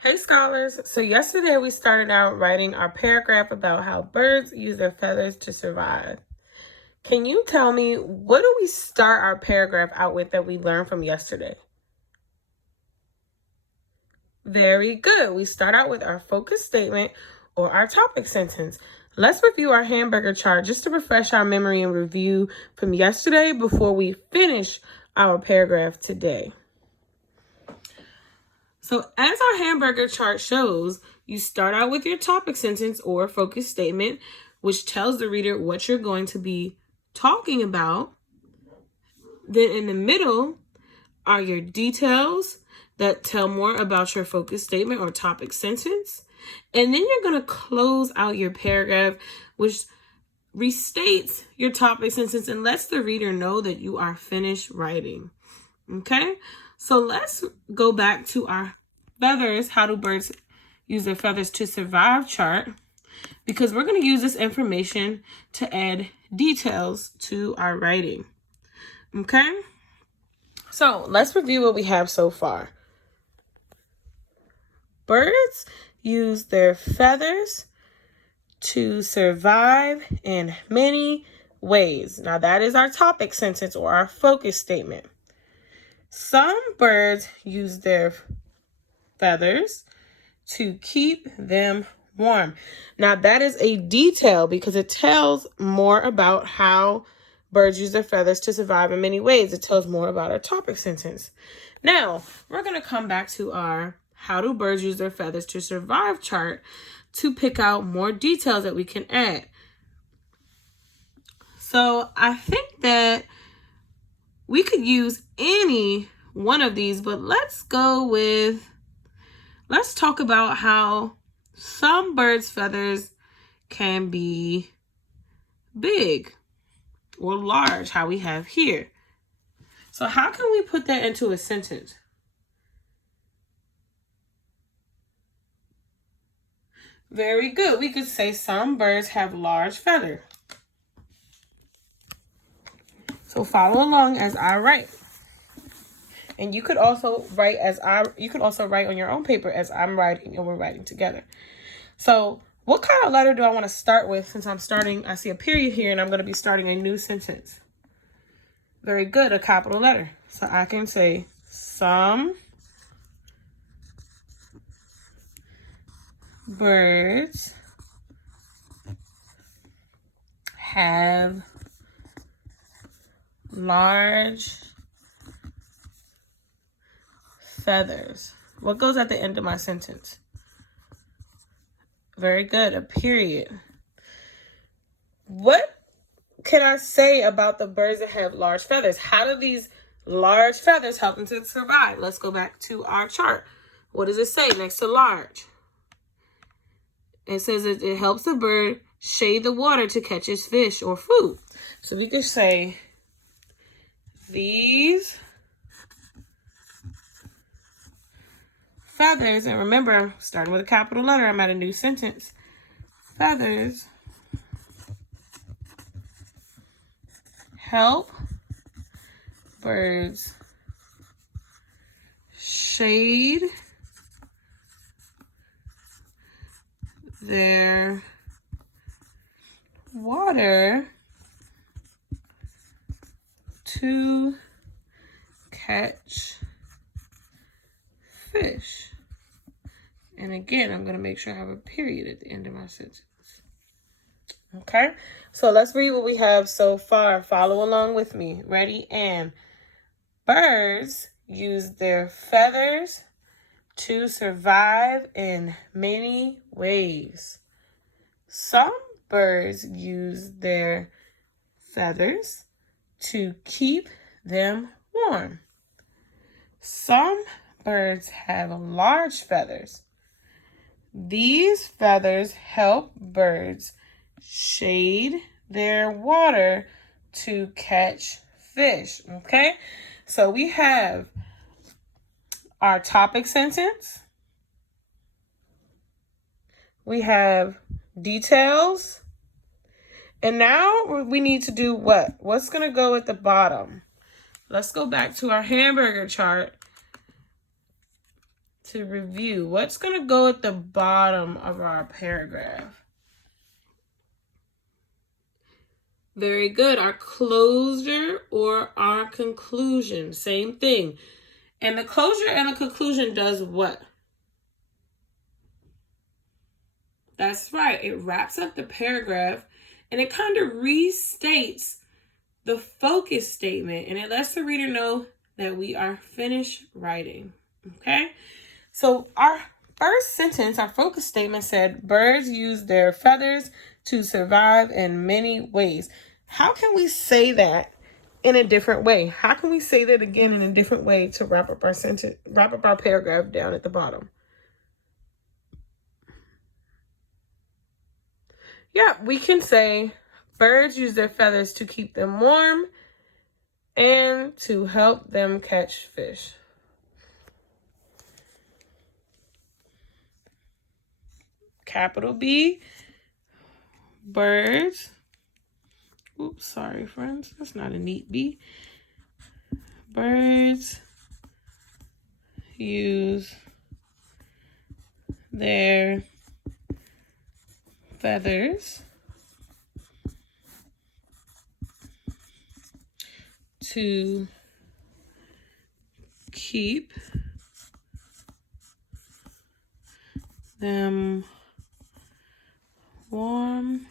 Hey scholars, so yesterday we started out writing our paragraph about how birds use their feathers to survive. Can you tell me, what do we start our paragraph out with that we learned from yesterday? Very good. We start out with our focus statement or our topic sentence. Let's review our hamburger chart just to refresh our memory and review from yesterday before we finish our paragraph today. So as our hamburger chart shows, you start out with your topic sentence or focus statement, which tells the reader what you're going to be talking about. Then in the middle are your details that tell more about your focus statement or topic sentence. And then you're going to close out your paragraph, which restates your topic sentence and lets the reader know that you are finished writing. Okay, so let's go back to our feathers, how do birds use their feathers to survive chart, because we're going to use this information to add details to our writing. Okay, so let's review what we have so far. Birds use their feathers to survive in many ways. Now that is our topic sentence or our focus statement. Some birds use their feathers to keep them warm. Now that is a detail because it tells more about how birds use their feathers to survive in many ways. It tells more about our topic sentence. Now we're going to come back to our how do birds use their feathers to survive chart to pick out more details that we can add. So I think that we could use any one of these, but let's talk about how some birds' feathers can be big or large, how we have here. So how can we put that into a sentence? Very good. We could say some birds have large feathers. So follow along as I write. And you could also write on your own paper as I'm writing and we're writing together. So what kind of letter do I want to start with since I see a period here and I'm going to be starting a new sentence? Very good, a capital letter. So I can say some birds have large feathers. What goes at the end of my sentence? Very good, a period. What can I say about the birds that have large feathers? How do these large feathers help them to survive? Let's go back to our chart. What does it say next to large? It says it helps the bird shade the water to catch its fish or food. So we could say these feathers, and remember, I'm starting with a capital letter. I'm at a new sentence. Feathers help birds shade their water to catch fish. And again, I'm going to make sure I have a period at the end of my sentence. Okay, so let's read what we have so far. Follow along with me. Ready? And birds use their feathers to survive in many ways. Some birds use their feathers to keep them warm. Some birds have large feathers. These feathers help birds shade their water to catch fish. Okay, so we have our topic sentence. We have details. And now we need to do what? What's going to go at the bottom? Let's go back to our hamburger chart to review. What's going to go at the bottom of our paragraph? Very good. Our closure or our conclusion. Same thing. And the closure and the conclusion does what? That's right. It wraps up the paragraph and it kind of restates the focus statement, and it lets the reader know that we are finished writing. Okay? So our first sentence, our focus statement said, birds use their feathers to survive in many ways. How can we say that in a different way? How can we say that again in a different way to wrap up our sentence, wrap up our paragraph down at the bottom? Yeah, we can say birds use their feathers to keep them warm and to help them catch fish. Capital B, birds. Oops, sorry, friends. That's not a neat B. Birds use their feathers to keep them warm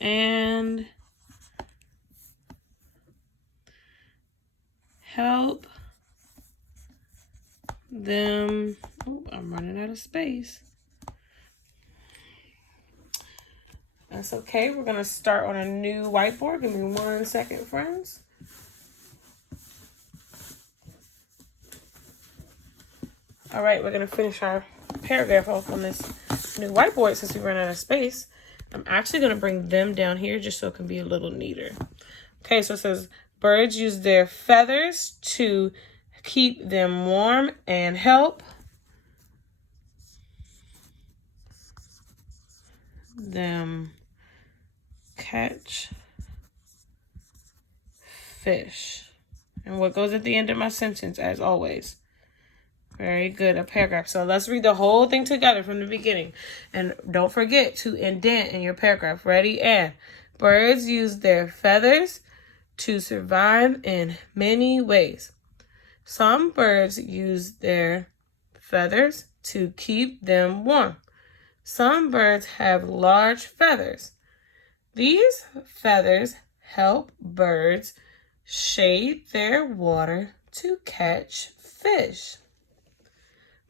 and help them. Oh, I'm running out of space. That's okay. We're going to start on a new whiteboard. Give me 1 second, friends. All right, we're going to finish our paragraph off on this new whiteboard since we ran out of space. I'm actually going to bring them down here just so it can be a little neater. Okay, so it says, birds use their feathers to keep them warm and help them catch fish. And what goes at the end of my sentence, as always? Very good, a paragraph. So let's read the whole thing together from the beginning. And don't forget to indent in your paragraph. Ready? And birds use their feathers to survive in many ways. Some birds use their feathers to keep them warm. Some birds have large feathers. These feathers help birds shade their water to catch fish.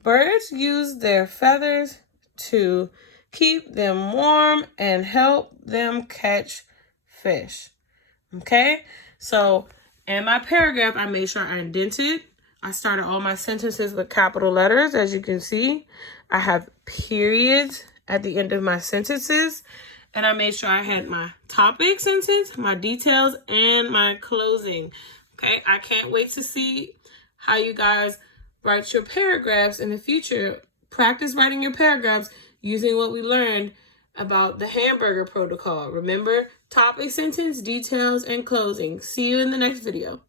Birds use their feathers to keep them warm and help them catch fish. Okay, so in my paragraph, I made sure I indented. I started all my sentences with capital letters, as you can see. I have periods at the end of my sentences. And I made sure I had my topic sentence, my details, and my closing. Okay, I can't wait to see how you guys write your paragraphs in the future. Practice writing your paragraphs using what we learned about the hamburger protocol. Remember, topic, sentence, details, and closing. See you in the next video.